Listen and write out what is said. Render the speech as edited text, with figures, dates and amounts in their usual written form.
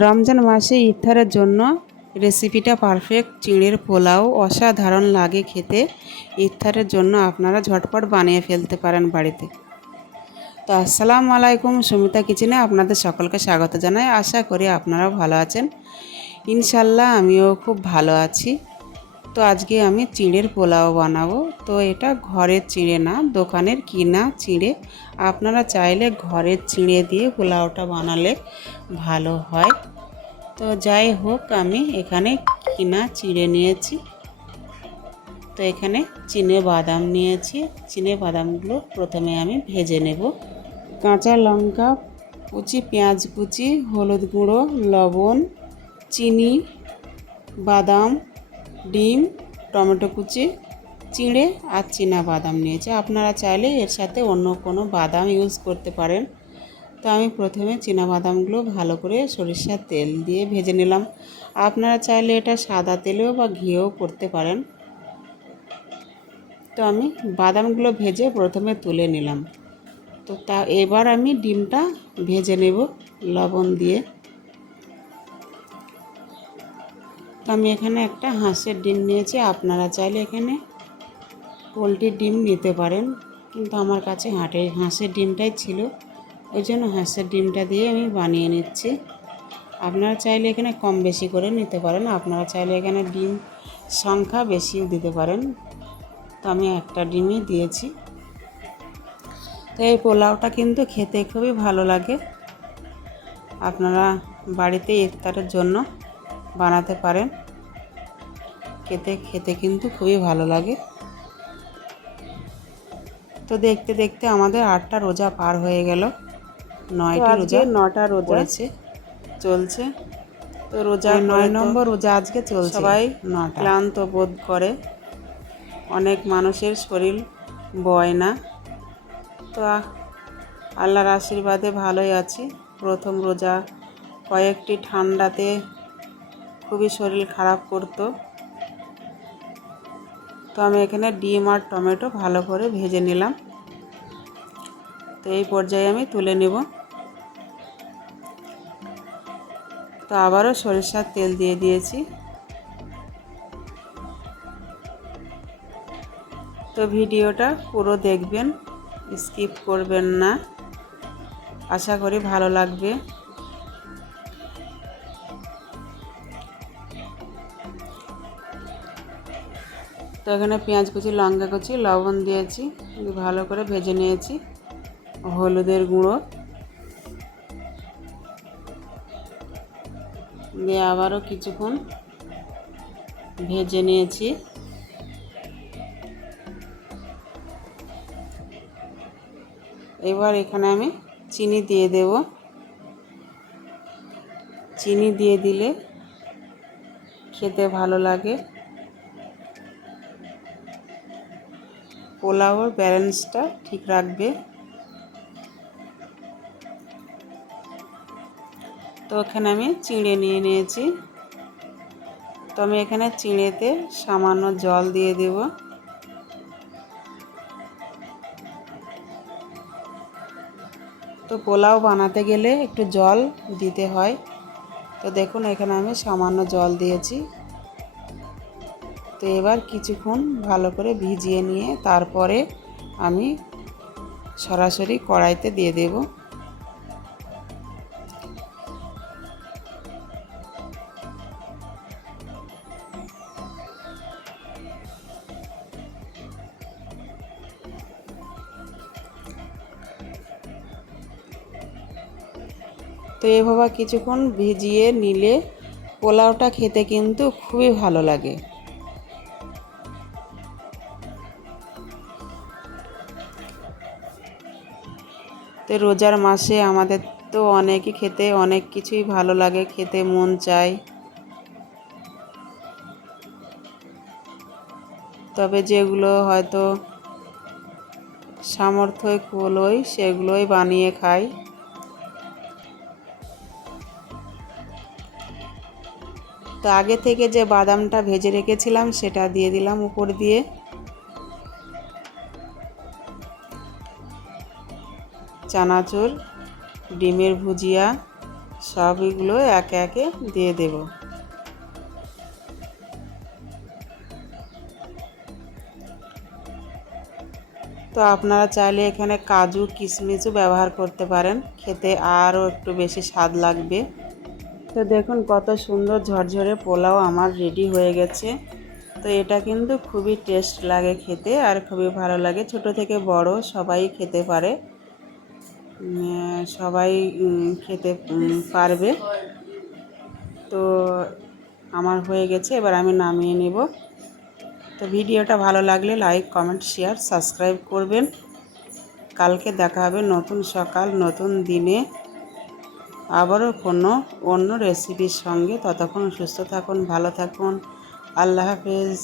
রমজান মাসে ইফতারের জন্য রেসিপিটা পারফেক্ট। চিঁড়ের পোলাও অসাধারণ লাগে খেতে। ইফতারের জন্য আপনারা ঝটপট বানিয়ে ফেলতে পারেন বাড়িতে। তো আসসালামু আলাইকুম, সুমিতা কিচেনে আপনাদের সকলকে স্বাগত জানাই। আশা করি আপনারাও ভালো আছেন। ইনশাল্লাহ আমিও খুব ভালো আছি। তো আজকে আমি চিঁড়ের পোলাও বানাবো। তো এটা ঘরের চিঁড়ে না, দোকানের কিনা চিঁড়ে। আপনারা চাইলে ঘরের চিঁড়ে দিয়ে পোলাওটা বানালে ভালো হয়। তো যাই হোক, আমি এখানে কিনা চিঁড়ে নিয়েছি। তো এখানে চিনে বাদাম নিয়েছি। চিনে বাদামগুলো প্রথমে আমি ভেজে নেব। কাঁচা লঙ্কা কুচি, পেঁয়াজ কুচি, হলুদ গুঁড়ো, লবণ, চিনি, বাদাম, ডিম, টমেটো কুচি, চিঁড়ে আর চীনা বাদাম নিয়েছি। আপনারা চাইলে এর সাথে অন্য কোনো বাদাম ইউজ করতে পারেন। তো আমি প্রথমে চীনা বাদামগুলো ভালো করে সরিষার তেল দিয়ে ভেজে নিলাম। আপনারা চাইলে এটা সাদা তেলেও বা ঘিয়েও করতে পারেন। তো আমি বাদামগুলো ভেজে প্রথমে তুলে নিলাম। তো এবার আমি ডিমটা ভেজে নেব লবণ দিয়ে। তো আমি এখানে একটা হাঁসের ডিম নিয়েছি। আপনারা চাইলে এখানে পোলট্রির ডিম নিতে পারেন, কিন্তু আমার কাছে হাঁসের ডিমটাই ছিল, ওই জন্য হাঁসের ডিমটা দিয়ে আমি বানিয়ে নিচ্ছি। আপনারা চাইলে এখানে কম বেশি করে নিতে পারেন। আপনারা চাইলে এখানে ডিম সংখ্যা বেশিও দিতে পারেন। তো আমি একটা ডিমই দিয়েছি। তো এই পোলাওটা কিন্তু খেতে খুবই ভালো লাগে। আপনারা বাড়িতে ইফতারের জন্য বানাতে পারেন। খেতে কিন্তু খুবই ভালো লাগে। তো দেখতে দেখতে আমাদের 8টা রোজা পার হয়ে গেল। 9টা রোজা চলছে। তো রোজা 9 নম্বর রোজা আজকে চলছে। সবাই ক্লান্ত বোধ করে, অনেক মানুষের শরীর বয় না। তো আল্লাহর আশীর্বাদে ভালোই আছি। প্রথম রোজা কয়েকটি ঠান্ডাতে খুবই শরীর খারাপ করতো। তো আমি এখানে ডিম আর টমেটো ভালো করে ভেজে নিলাম। তো এই পর্যায়ে আমি তুলে নেব। তো আবারও সরিষার তেল দিয়ে দিয়েছি। তো ভিডিওটা পুরো দেখবেন, স্কিপ করবেন না। আশা করি ভালো লাগবে। তো এখানে পেঁয়াজ কুচি, লঙ্কা কুচি, লবণ দিয়েছি, ভালো করে ভেজে নিয়েছি। হলুদের গুঁড়ো দিয়ে আবারও কিছুক্ষণ ভেজে নিয়েছি। এবার এখানে আমি চিনি দিয়ে দেব। চিনি দিয়ে দিলে খেতে ভালো লাগে। পোলাওর ব্যালেন্সটা ঠিক রাখবে। তো এখানে আমি চিঁড়ে নিয়ে নিয়েছি। তো আমি এখানে চিঁড়েতে সামান্য জল দিয়ে দেব। তো পোলাও বানাতে গেলে একটু জল দিতে হয়। তো দেখুন এখানে আমি সামান্য জল দিয়েছি। তো এবার কিছুক্ষণ ভালো করে ভিজিয়ে নিয়ে তারপরে আমি সরাসরি কড়াইতে দিয়ে দেব। তো এভাবে কিছুক্ষণ ভিজিয়ে নিলে পোলাওটা খেতে কিন্তু খুবই ভালো লাগে। তো রোজার মাসে আমাদের তো অনেকই খেতে অনেক কিছুই ভালো লাগে, খেতে মন চায়। তবে যেগুলো হয়তো সামর্থ্য কুলোয় সেগুলোই বানিয়ে খাই। তো আগে থেকে যে বাদামটা ভেজে রেখেছিলাম সেটা দিয়ে দিলাম উপর দিয়ে। চানাচুর, ডিমের ভুজিয়া, সবগুলো একে একে দিয়ে দেব। তো আপনারা চাইলে এখানে কাজু কিশমিশও ব্যবহার করতে পারেন, খেতে আরও একটু বেশি স্বাদ লাগবে। তো দেখুন কত সুন্দর ঝরঝরে পোলাও আমার রেডি হয়ে গেছে। তো এটা কিন্তু খুবই টেস্ট লাগে খেতে, আর খুবই ভালো লাগে, ছোট থেকে বড় সবাই খেতে পারে, সবাই খেতে পারবে। তো আমার হয়ে গেছে, এবার আমি নামিয়ে নেব। তো ভিডিওটা ভালো লাগলে লাইক কমেন্ট শেয়ার সাবস্ক্রাইব করবেন। কালকে দেখা হবে নতুন সকাল নতুন দিনে আবারও কোনো অন্য রেসিপির সঙ্গে। ততক্ষণ সুস্থ থাকুন, ভালো থাকুন। আল্লাহ হাফেজ।